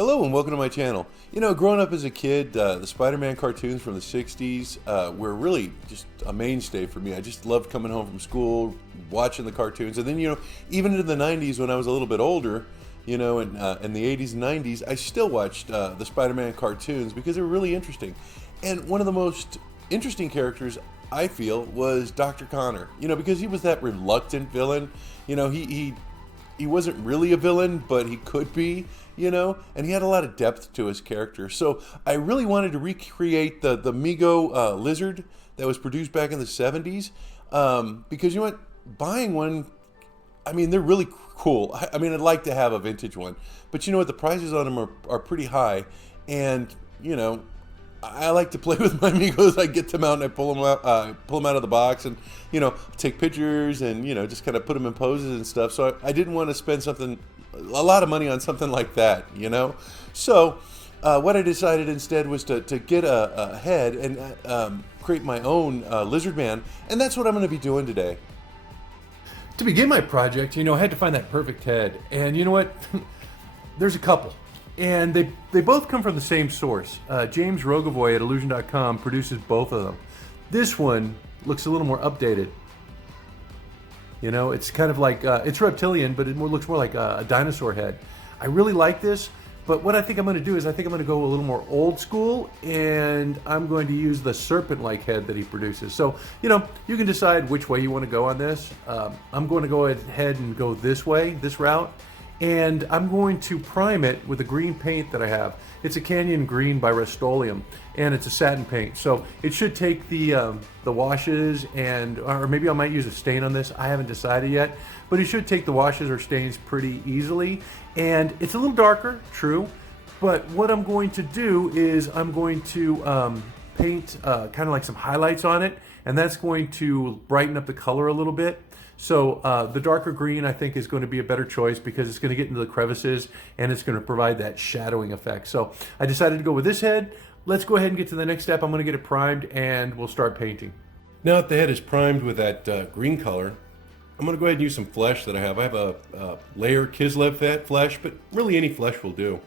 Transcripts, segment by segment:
Hello and welcome to my channel. You know, growing up as a kid, the Spider-Man cartoons from the 60s were really just a mainstay for me. I just loved coming home from school, watching the cartoons. And then, you know, even into the 90s when I was a little bit older, you know, in the 80s and 90s, I still watched the Spider-Man cartoons because they were really interesting. And one of the most interesting characters, I feel, was Dr. Connor. You know, because he was that reluctant villain. You know, he wasn't really a villain, but he could be, you know, and he had a lot of depth to his character. So I really wanted to recreate the Mego lizard that was produced back in the 70s because, you know what, buying one, I mean, they're really cool. I mean, I'd like to have a vintage one, but you know what, the prices on them are pretty high, and, you know, I like to play with my Megos. I get them out and I pull them out of the box, and, you know, take pictures and, you know, just kind of put them in poses and stuff. So I didn't want to spend a lot of money on something like that, you know. So what I decided instead was to get a head and create my own lizard man, and that's what I'm going to be doing today. To begin my project, you know, I had to find that perfect head, and you know what? There's a couple. And they both come from the same source. James Rogovoy at Illusion.com produces both of them. This one looks a little more updated. You know, it's kind of like, it's reptilian, but it looks more like a dinosaur head. I really like this, but what I think I'm going to do is I think I'm going to go a little more old school, and I'm going to use the serpent-like head that he produces. So, you know, you can decide which way you want to go on this. I'm going to go ahead and go this way, this route. And I'm going to prime it with a green paint that I have. It's a Canyon Green by Rust-Oleum, and it's a satin paint. So it should take the washes or maybe I might use a stain on this. I haven't decided yet, but it should take the washes or stains pretty easily. And it's a little darker, true, but what I'm going to do is I'm going to paint kind of like some highlights on it, and that's going to brighten up the color a little bit. So the darker green, I think, is going to be a better choice because it's going to get into the crevices and it's going to provide that shadowing effect. So I decided to go with this head. Let's go ahead and get to the next step. I'm going to get it primed and we'll start painting. Now that the head is primed with that green color, I'm going to go ahead and use some flesh that I have. I have a layer Kislev flesh, but really any flesh will do.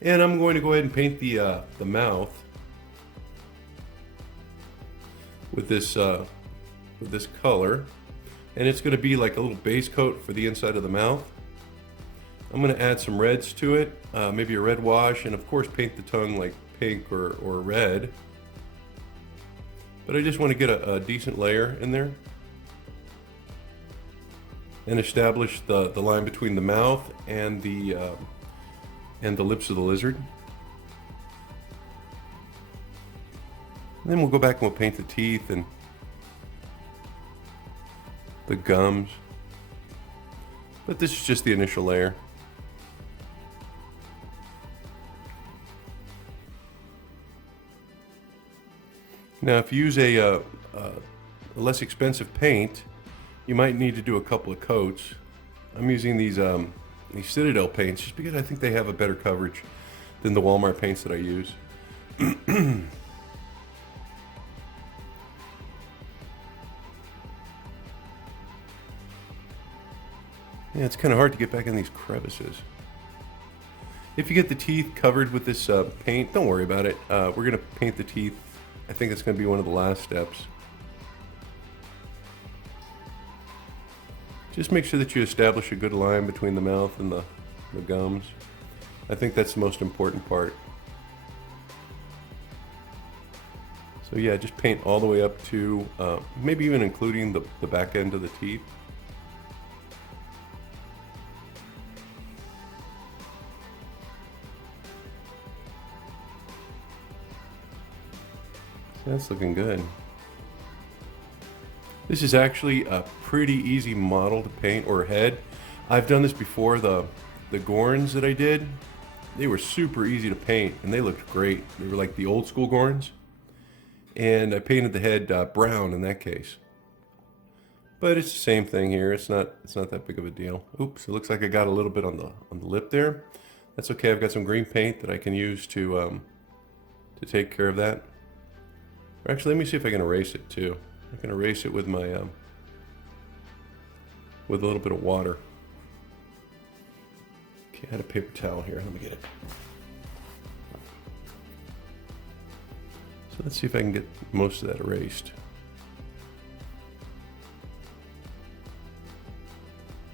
And I'm going to go ahead and paint the mouth with this color. And it's going to be like a little base coat for the inside of the mouth. I'm going to add some reds to it, maybe a red wash, and of course paint the tongue like pink or red. But I just want to get a decent layer in there and establish the line between the mouth and the lips of the lizard. And then we'll go back and we'll paint the teeth and the gums, but this is just the initial layer. Now if you use a less expensive paint, you might need to do a couple of coats. I'm using these Citadel paints just because I think they have a better coverage than the Walmart paints that I use. Yeah, it's kind of hard to get back in these crevices. If you get the teeth covered with this paint, don't worry about it. We're going to paint the teeth. I think it's going to be one of the last steps. Just make sure that you establish a good line between the mouth and the gums. I think that's the most important part. So yeah, just paint all the way up to, maybe even including the back end of the teeth. That's looking good. This is actually a pretty easy model to paint, or head. I've done this before. The Gorns that I did, they were super easy to paint and they looked great. They were like the old school Gorns. And I painted the head brown in that case. But it's the same thing here. It's not that big of a deal. Oops, it looks like I got a little bit on the lip there. That's okay. I've got some green paint that I can use to take care of that. Or actually, let me see if I can erase it too. I can erase it with my with a little bit of water. Okay, I had a paper towel here. Let me get it. So let's see if I can get most of that erased.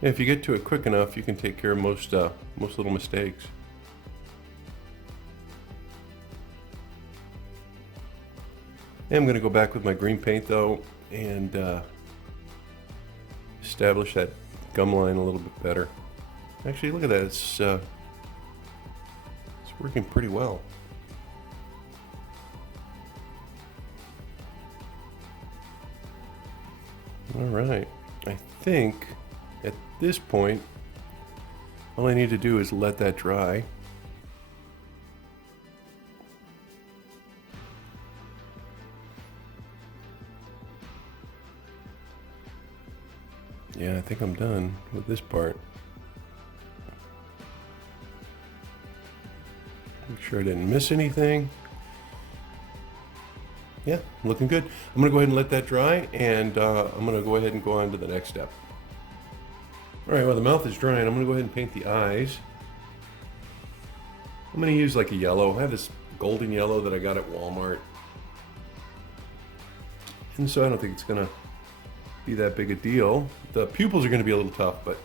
Yeah, if you get to it quick enough, you can take care of most little mistakes. And I'm going to go back with my green paint though and establish that gum line a little bit better. Actually, look at that. It's working pretty well. All right. I think at this point, all I need to do is let that dry. Yeah, I think I'm done with this part. Make sure I didn't miss anything. Yeah, looking good. I'm gonna go ahead and let that dry, and I'm gonna go ahead and go on to the next step. All right, well, the mouth is drying. I'm gonna go ahead and paint the eyes. I'm gonna use like a yellow. I have this golden yellow that I got at Walmart. And so I don't think it's gonna be that big a deal. The pupils are gonna be a little tough, but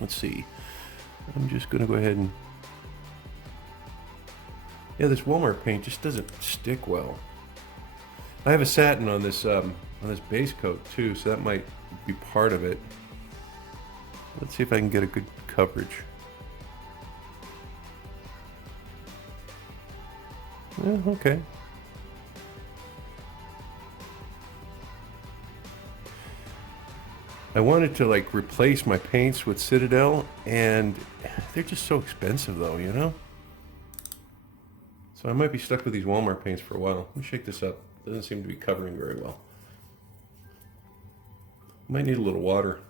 let's see. I'm just gonna go ahead and, yeah, this Walmart paint just doesn't stick well. I have a satin on this base coat too, so that might be part of it. Let's see if I can get a good coverage. Yeah, okay. I wanted to like replace my paints with Citadel, and they're just so expensive though, you know? So I might be stuck with these Walmart paints for a while. Let me shake this up. It doesn't seem to be covering very well. Might need a little water.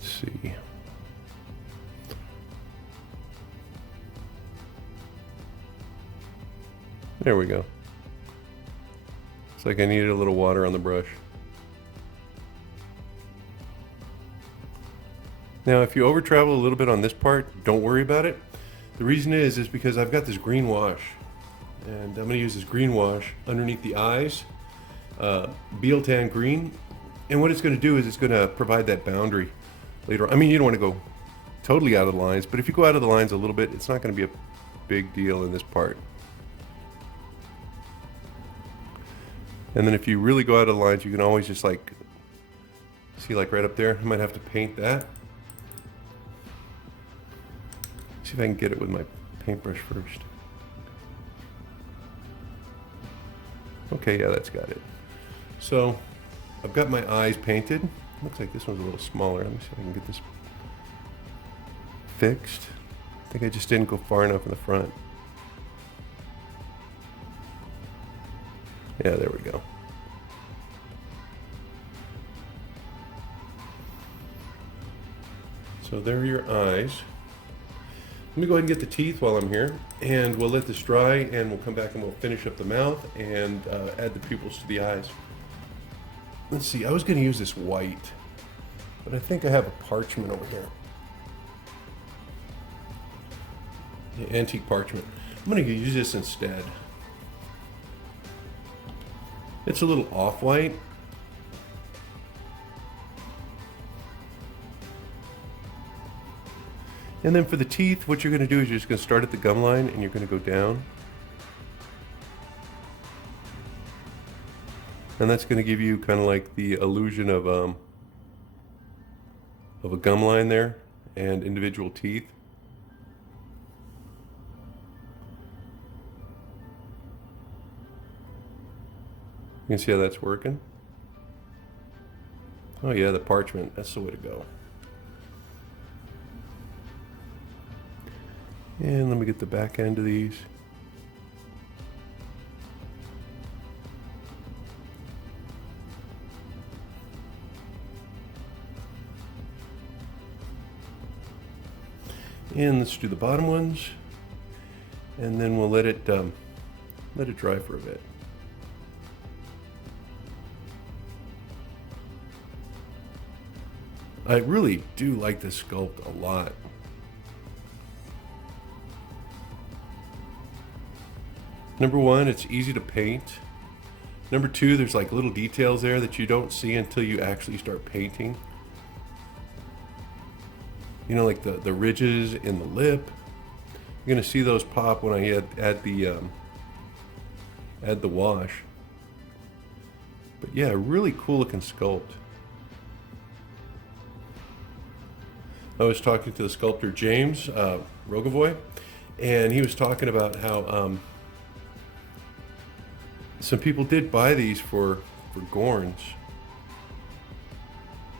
See. There we go. It's like I needed a little water on the brush. Now, if you over travel a little bit on this part, don't worry about it. The reason is because I've got this green wash, and I'm going to use this green wash underneath the eyes, Tan green, and what it's going to do is it's going to provide that boundary later on. I mean, you don't want to go totally out of the lines, but if you go out of the lines a little bit, it's not going to be a big deal in this part. And then if you really go out of the lines, you can always just like, see like right up there, I might have to paint that. See if I can get it with my paintbrush first. Okay, yeah, that's got it. So I've got my eyes painted. Looks like this one's a little smaller. Let me see if I can get this fixed. I think I just didn't go far enough in the front. Yeah, there we go. So there are your eyes. Let me go ahead and get the teeth while I'm here, and we'll let this dry, and we'll come back and we'll finish up the mouth and add the pupils to the eyes. Let's see, I was going to use this white, but I think I have a parchment over here. The antique parchment. I'm going to use this instead. It's a little off-white. And then for the teeth, what you're going to do is you're just going to start at the gum line and you're going to go down. And that's going to give you kind of like the illusion of a gum line there and individual teeth. You can see how that's working. Oh yeah, the parchment, that's the way to go. And let me get the back end of these. And let's do the bottom ones, and then we'll let it dry for a bit. I really do like this sculpt a lot. Number one, it's easy to paint. Number two, there's like little details there that you don't see until you actually start painting. You know, like the ridges in the lip. You're gonna see those pop when I add the wash. But yeah, really cool looking sculpt. I was talking to the sculptor James Rogovoy, and he was talking about how some people did buy these for Gorns.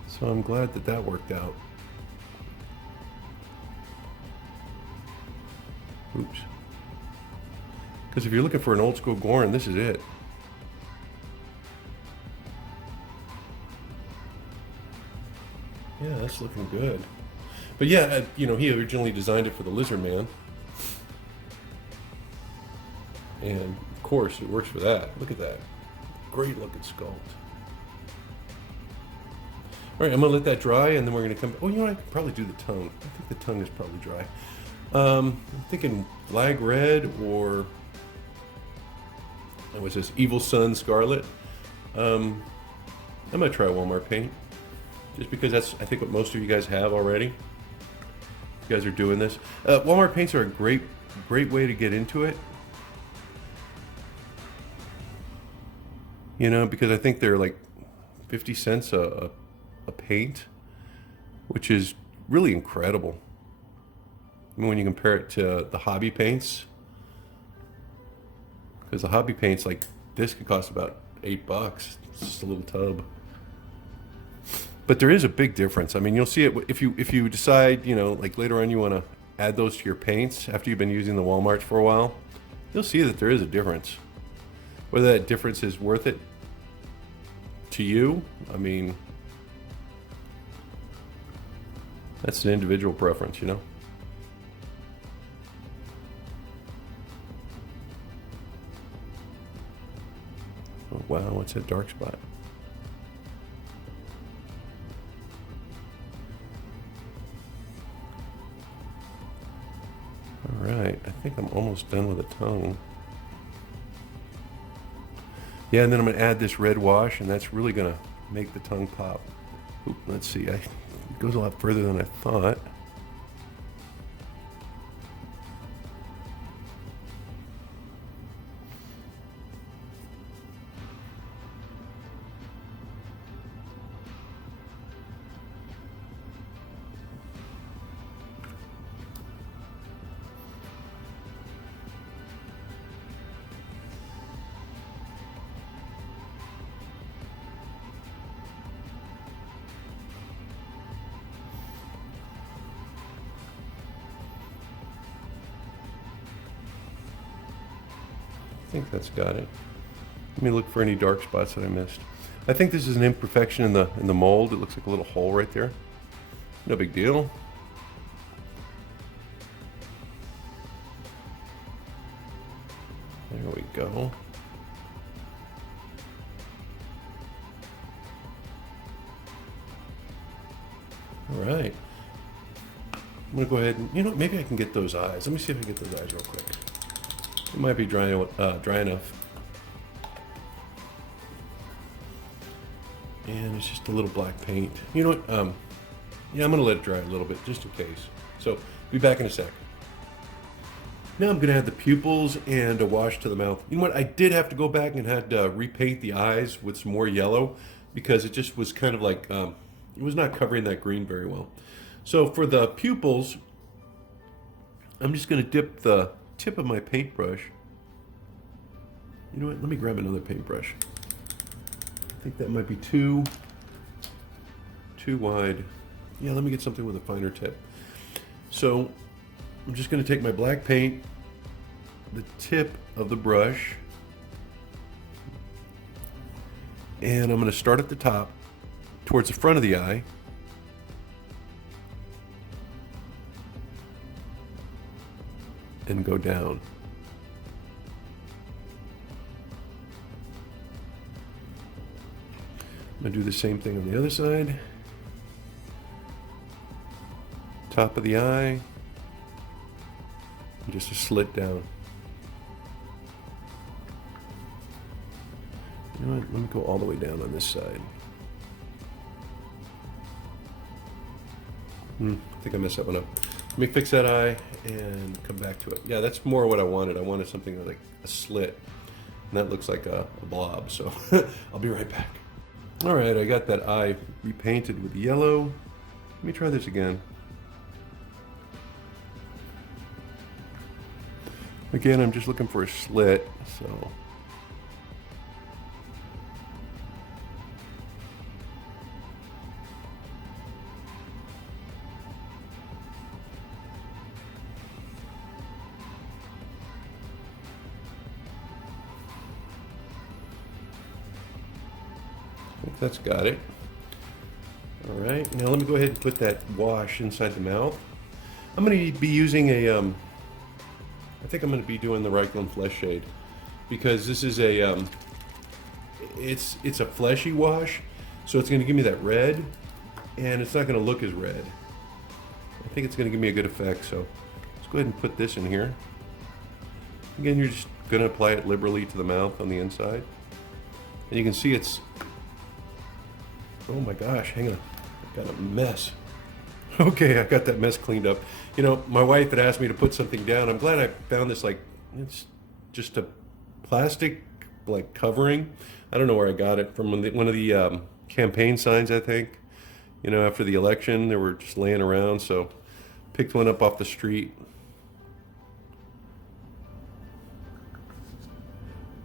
So I'm glad that that worked out. Oops. Because if you're looking for an old school Gorn, this is it. Yeah, that's looking good. But yeah, you know, he originally designed it for the Lizard Man. And of course, it works for that. Look at that. Great looking sculpt. All right, I'm gonna let that dry, and then we're gonna come. Oh, you know what? I could probably do the tongue. I think the tongue is probably dry. I'm thinking Flag Red, or what was this? Evil Sun Scarlet. I'm gonna try Walmart paint, just because that's, I think, what most of you guys have already. You guys are doing this. Walmart paints are a great way to get into it. You know, because I think they're like 50 cents a paint, which is really incredible. I mean, when you compare it to the hobby paints, because the hobby paints like this could cost about $8. It's just a little tub. But there is a big difference. I mean, you'll see it if you decide, you know, like later on you want to add those to your paints after you've been using the Walmarts for a while. You'll see that there is a difference. Whether that difference is worth it to you, I mean, that's an individual preference, you know. Oh, wow, what's that dark spot? All right, I think I'm almost done with the tongue. Yeah, and then I'm going to add this red wash, and that's really going to make the tongue pop. Oop, let's see, it goes a lot further than I thought. I think that's got it. Let me look for any dark spots that I missed. I think this is an imperfection in the mold. It looks like a little hole right there. No big deal. There we go. All right. I'm gonna go ahead and, you know, maybe I can get those eyes. Let me see if I can get those eyes real quick. It might be dry enough. And it's just a little black paint. You know what? Yeah, I'm gonna let it dry a little bit just in case. So, be back in a sec. Now I'm gonna add the pupils and a wash to the mouth. You know what? I did have to go back and had to repaint the eyes with some more yellow because it just was kind of like, it was not covering that green very well. So for the pupils, I'm just gonna dip the tip of my paintbrush. You know what? Let me grab another paintbrush. I think that might be too wide. Yeah, let me get something with a finer tip. So I'm just going to take my black paint, the tip of the brush, and I'm going to start at the top towards the front of the eye. and go down. I'm going to do the same thing on the other side. Top of the eye. And just a slit down. You know what? Let me go all the way down on this side. I think I messed that one up. Let me fix that eye and come back to it. Yeah, that's more what I wanted. I wanted something like a slit. And that looks like a blob, so I'll be right back. All right, I got that eye repainted with yellow. Let me try this again. Again, I'm just looking for a slit, so. I think that's got it. All right, now let me go ahead and put that wash inside the mouth. I'm going to be using a, I think I'm going to be doing the Reichland Flesh Shade because this is a, it's a fleshy wash, so it's going to give me that red, and it's not going to look as red. I think it's going to give me a good effect, so let's go ahead and put this in here. Again, you're just going to apply it liberally to the mouth on the inside, and you can see it's, oh my gosh, hang on, I've got a mess. Okay, I got that mess cleaned up. You know, my wife had asked me to put something down. I'm glad I found this, like, it's just a plastic, like, covering. I don't know where I got it from, one of the campaign signs, I think. You know, after the election, they were just laying around, so picked one up off the street.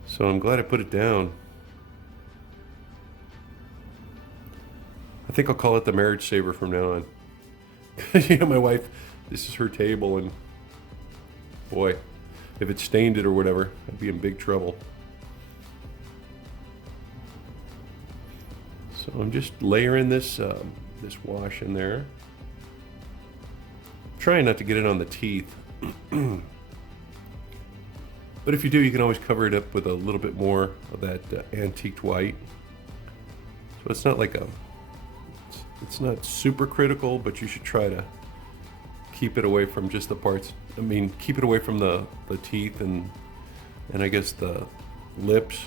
So I'm glad I put it down. I think I'll call it the marriage saver from now on. You know, my wife, this is her table, and boy, if it stained it or whatever, I'd be in big trouble. So I'm just layering this this wash in there. Trying not to get it on the teeth. But if you do, you can always cover it up with a little bit more of that antiqued white. So it's not like a, it's not super critical, but you should try to keep it away from just the parts. I mean, keep it away from the teeth and I guess the lips.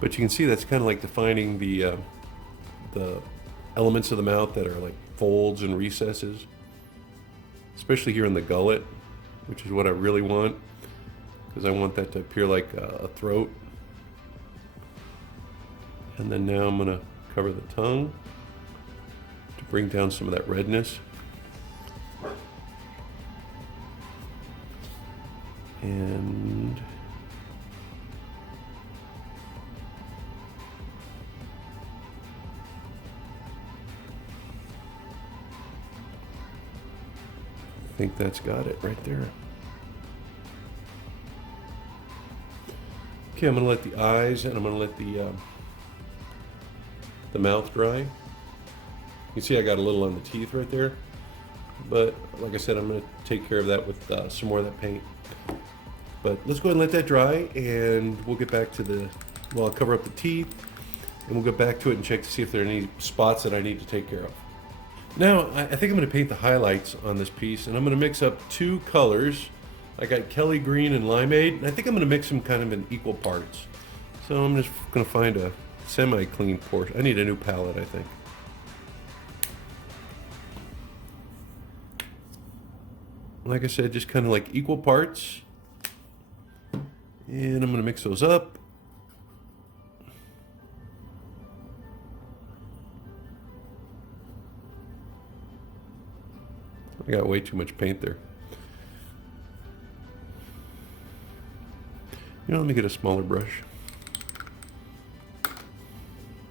But you can see that's kind of like defining the elements of the mouth that are like folds and recesses, especially here in the gullet, which is what I really want, because I want that to appear like a throat. And then now I'm going to cover the tongue to bring down some of that redness. And I think that's got it right there. Okay, I'm going to let the eyes and I'm going to let the mouth dry. You can see I got a little on the teeth right there, but like I said, I'm going to take care of that with some more of that paint. But let's go ahead and let that dry, and we'll get back to the, well, I'll cover up the teeth, and we'll get back to it and check to see if there are any spots that I need to take care of. Now, I think I'm going to paint the highlights on this piece, and I'm going to mix up two colors. I got Kelly Green and Limeade, and I think I'm going to mix them kind of in equal parts. So I'm just going to find a semi-clean portion. I need a new palette, I think. Like I said, just kind of like equal parts. And I'm going to mix those up. I got way too much paint there. You know, let me get a smaller brush.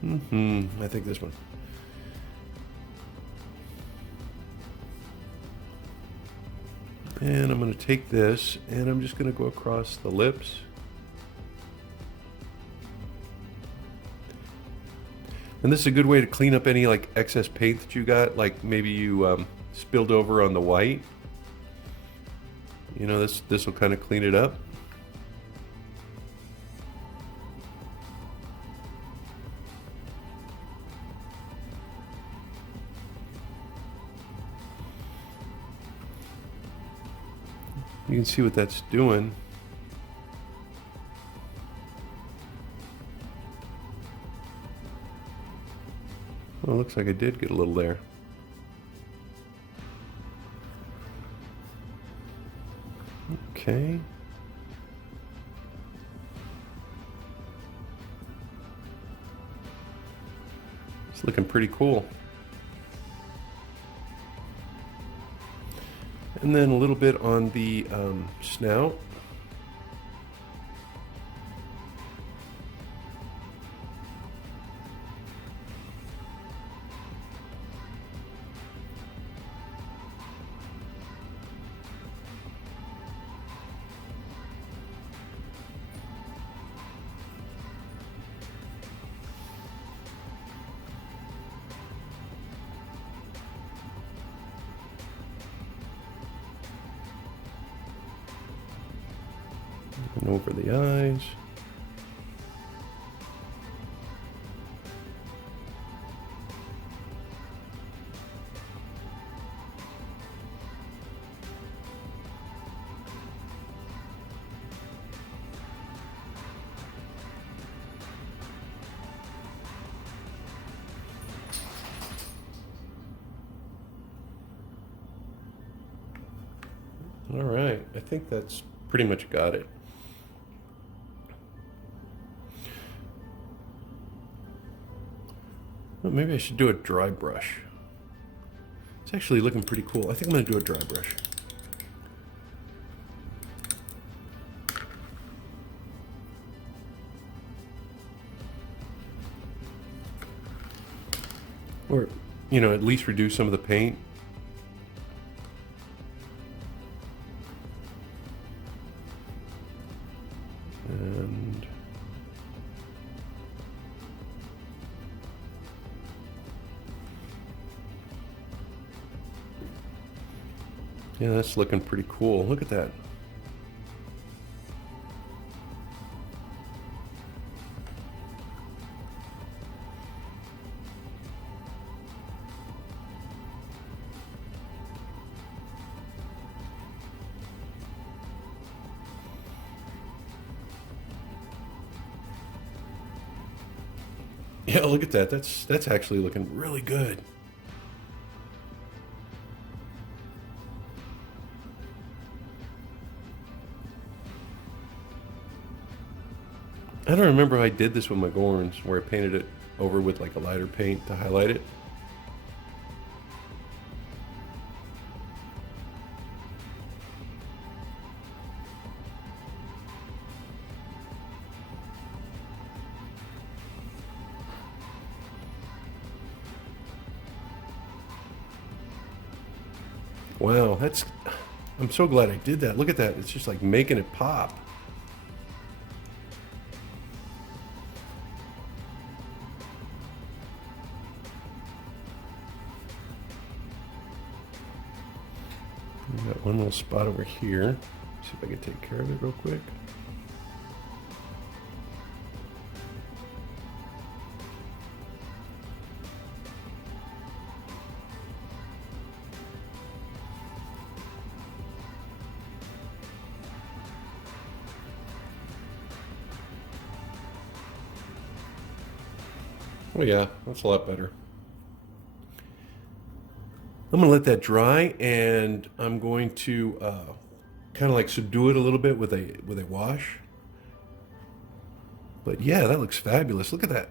I think this one. And I'm going to take this and I'm just going to go across the lips. And this is a good way to clean up any like excess paint that you got. Like maybe you spilled over on the white. You know, this will kind of clean it up. You can see what that's doing. Well, it looks like I did get a little there. Okay. It's looking pretty cool. And then a little bit on the snout. And over the eyes. All right, I think that's pretty much got it. Well, maybe I should do a dry brush. It's actually looking pretty cool. I think I'm going to do a dry brush. Or, you know, at least reduce some of the paint. And yeah, that's looking pretty cool. Look at that. Yeah, look at that. That's actually looking really good. I don't remember how I did this with my Gorns, where I painted it over with like a lighter paint to highlight it. Wow, I'm so glad I did that. Look at that. It's just like making it pop. Got one little spot over here. See if I can take care of it real quick. Oh yeah, that's a lot better. I'm gonna let that dry, and I'm going to kind of like subdue it a little bit with a wash. But yeah, that looks fabulous. Look at that.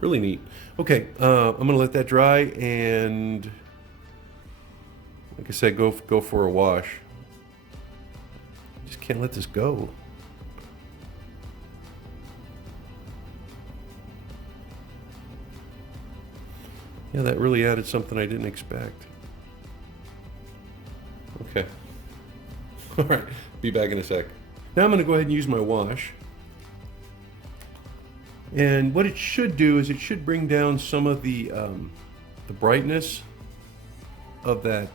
Really neat. Okay, I'm gonna let that dry, and like I said, go for a wash. Just can't let this go. Yeah, that really added something I didn't expect. Okay. All right, be back in a sec. Now I'm going to go ahead and use my wash. And what it should do is it should bring down some of the brightness of that,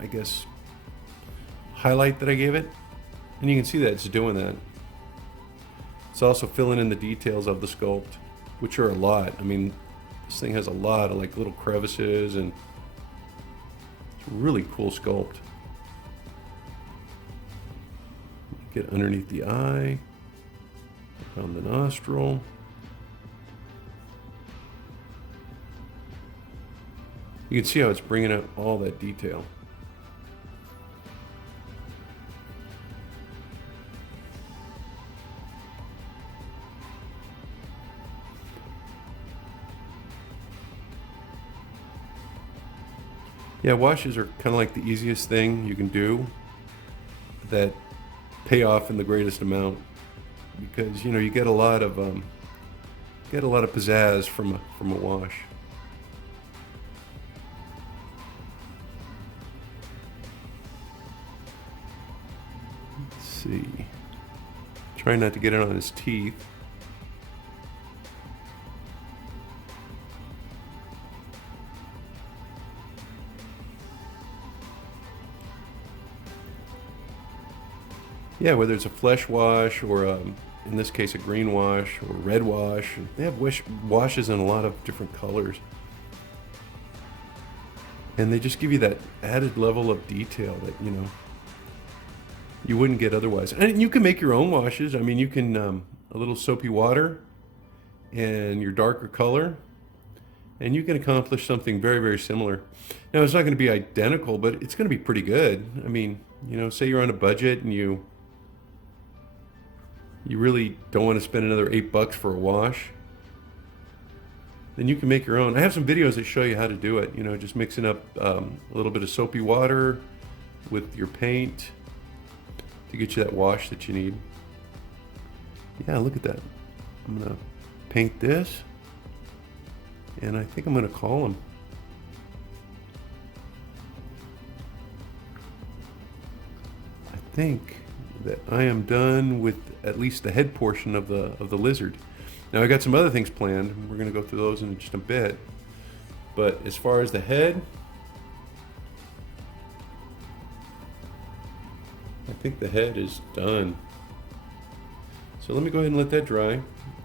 I guess, highlight that I gave it. And you can see that it's doing that. It's also filling in the details of the sculpt, which are a lot. I mean, this thing has a lot of like little crevices, and it's a really cool sculpt. Get underneath the eye, around the nostril. You can see how it's bringing out all that detail. Yeah, washes are kind of like the easiest thing you can do that pay off in the greatest amount, because you know you get a lot of pizzazz from a wash. Let's see. Try not to get it on his teeth. Yeah, whether it's a flesh wash or in this case a green wash or red wash. They have washes in a lot of different colors. And they just give you that added level of detail that, you know, you wouldn't get otherwise. And you can make your own washes. I mean, you can, a little soapy water and your darker color, and you can accomplish something very, very similar. Now, it's not going to be identical, but it's going to be pretty good. I mean, you know, say you're on a budget and you really don't want to spend another $8 for a wash, then you can make your own. I have some videos that show you how to do it. You know, just mixing up a little bit of soapy water with your paint to get you that wash that you need. Yeah, look at that. I'm gonna paint this, and I think I'm gonna call him. I think that I am done with at least the head portion of the lizard. Now I got some other things planned. We're going to go through those in just a bit. But as far as the head, I think the head is done. So let me go ahead and let that dry.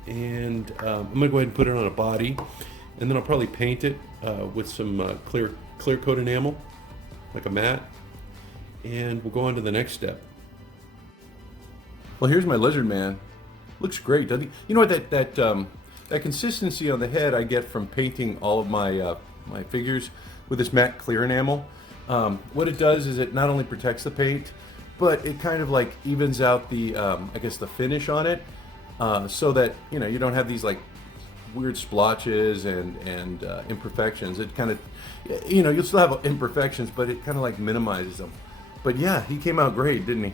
And I'm going to go ahead and put it on a body. And then I'll probably paint it with some clear coat enamel, like a matte. And we'll go on to the next step. Well, here's my lizard man. Looks great, doesn't he? You know what, that consistency on the head I get from painting all of my my figures with this matte clear enamel. What it does is it not only protects the paint, but it kind of like evens out the I guess the finish on it, so that you know you don't have these like weird splotches and imperfections. It kind of, you know, you'll still have imperfections, but it kind of like minimizes them. But yeah, he came out great, didn't he?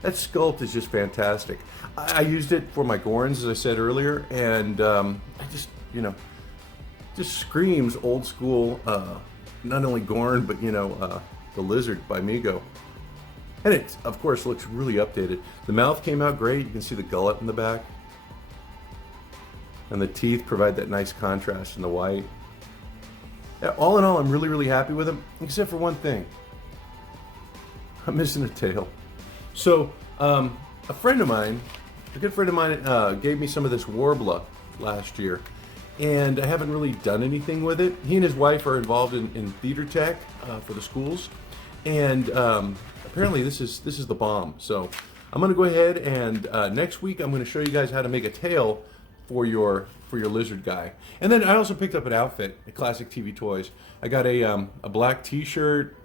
That sculpt is just fantastic. I used it for my Gorns, as I said earlier, and I just, you know, just screams old school, not only Gorn, but, you know, the Lizard by Mego. And it, of course, looks really updated. The mouth came out great. You can see the gullet in the back. And the teeth provide that nice contrast in the white. Yeah, all in all, I'm really, really happy with him, except for one thing. I'm missing a tail. So, a good friend of mine, gave me some of this Warbler last year, and I haven't really done anything with it. He and his wife are involved in theater tech for the schools, and apparently this is the bomb. So, I'm going to go ahead and next week I'm going to show you guys how to make a tail for your lizard guy. And then I also picked up an outfit at Classic TV Toys. I got a black T-shirt.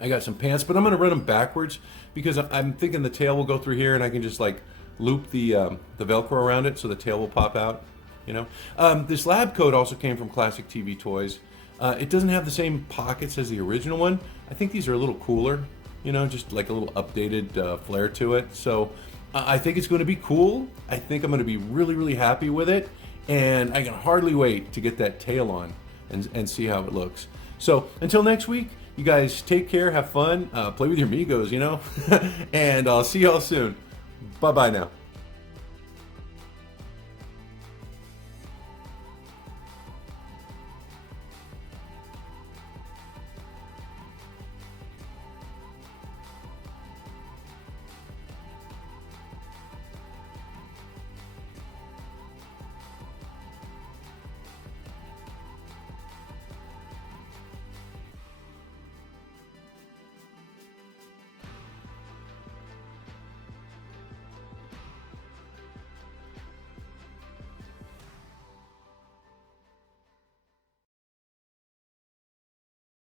I got some pants, but I'm going to run them backwards because I'm thinking the tail will go through here, and I can just like loop the Velcro around it so the tail will pop out. You know, this lab coat also came from Classic TV Toys. It doesn't have the same pockets as the original one. I think these are a little cooler. You know, just like a little updated flair to it. So I think it's going to be cool. I think I'm going to be really, really happy with it, and I can hardly wait to get that tail on and see how it looks. So until next week. You guys take care, have fun, play with your Megos, you know, and I'll see y'all soon. Bye-bye now.